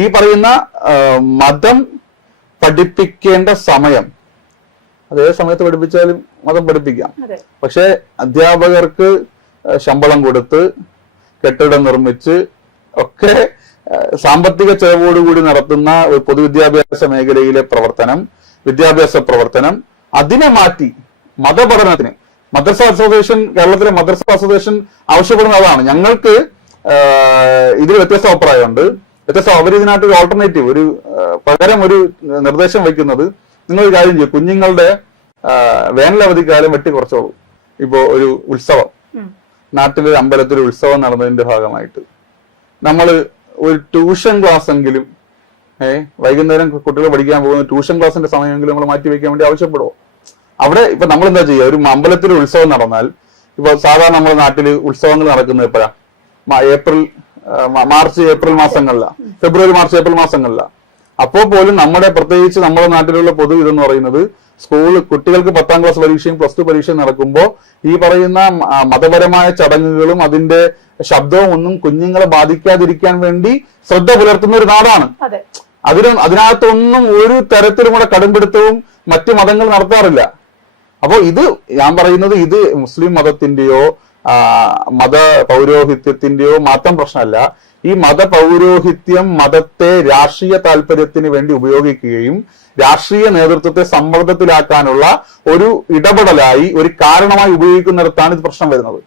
ഈ പറയുന്ന മതം പഠിപ്പിക്കേണ്ട സമയം അതേ സമയത്ത് പഠിപ്പിച്ചാലും മതം പഠിപ്പിക്കാം. പക്ഷെ അധ്യാപകർക്ക് ശമ്പളം കൊടുത്ത് കെട്ടിടം നിർമ്മിച്ച് ഒക്കെ സാമ്പത്തിക ചെലവോടുകൂടി നടത്തുന്ന ഒരു പൊതുവിദ്യാഭ്യാസ മേഖലയിലെ വിദ്യാഭ്യാസ പ്രവർത്തനം അതിനെ മാറ്റി മതപഠനത്തിന് മദ്രസ അസോസിയേഷൻ, കേരളത്തിലെ മദ്രസ അസോസിയേഷൻ ആവശ്യപ്പെടുന്ന അതാണ്. ഞങ്ങൾക്ക് ഇതിൽ വ്യത്യസ്ത അഭിപ്രായമുണ്ട്. അവരിതിനായിട്ട് ഒരു ഓൾട്ടർനേറ്റീവ്, ഒരു പകരം ഒരു നിർദ്ദേശം വയ്ക്കുന്നത്, നിങ്ങളൊരു കാര്യം ചെയ്യും, കുഞ്ഞുങ്ങളുടെ വേനലവധിക്കാലം വെട്ടി കുറച്ചോളൂ. ഇപ്പോ ഒരു ഉത്സവം, നാട്ടിലൊരു അമ്പലത്തിൽ ഉത്സവം നടന്നതിന്റെ ഭാഗമായിട്ട് നമ്മൾ ഒരു ട്യൂഷൻ ക്ലാസ് എങ്കിലും വൈകുന്നേരം കുട്ടികൾ പഠിക്കാൻ പോകുന്ന ട്യൂഷൻ ക്ലാസിന്റെ സമയമെങ്കിലും നമ്മൾ മാറ്റി വെക്കാൻ വേണ്ടി ആവശ്യപ്പെടുമോ? അവിടെ ഇപ്പൊ നമ്മൾ എന്താ ചെയ്യുക, ഒരു അമ്പലത്തിൽ ഉത്സവം നടന്നാൽ, ഇപ്പൊ സാധാരണ നമ്മുടെ നാട്ടിൽ ഉത്സവങ്ങൾ നടക്കുന്നത് എപ്പോഴാ? മാർച്ച് ഏപ്രിൽ മാസങ്ങളിലാണ്, ഫെബ്രുവരി മാർച്ച് ഏപ്രിൽ മാസങ്ങളിലാണ്. അപ്പോൾ പോലും പ്രത്യേകിച്ച് നമ്മുടെ നാട്ടിലുള്ള പൊതു ഇതെന്ന് പറയുന്നത്, കുട്ടികൾക്ക് 10ാം ക്ലാസ് പരീക്ഷയും +2 പരീക്ഷയും നടക്കുമ്പോൾ ഈ പറയുന്ന മതപരമായ ചടങ്ങുകളും അതിന്റെ ശബ്ദവും ഒന്നും കുഞ്ഞുങ്ങളെ ബാധിക്കാതിരിക്കാൻ വേണ്ടി ശ്രദ്ധ പുലർത്തുന്ന ഒരു നാടാണ്. അതിനകത്തൊന്നും ഒരു തരത്തിലും കൂടെ കടുംപിടുത്തവും മറ്റു മതങ്ങൾ നടത്താറില്ല. അപ്പോൾ ഇത് ഞാൻ പറയുന്നത്, ഇത് മുസ്ലിം മതത്തിന്റെയോ മത പൗരോഹിത്യത്തിന്റെയോ മാത്രം പ്രശ്നമല്ല. ഈ മതപൗരോഹിത്യം മതത്തെ രാഷ്ട്രീയ താല്പര്യത്തിന് വേണ്ടി ഉപയോഗിക്കുകയും രാഷ്ട്രീയ നേതൃത്വത്തെ സമ്മർദ്ദത്തിലാക്കാനുള്ള ഒരു ഇടപെടലായി, ഒരു കാരണമായി ഉപയോഗിക്കുന്നിടത്താണ് ഇത് പ്രശ്നം വരുന്നത്.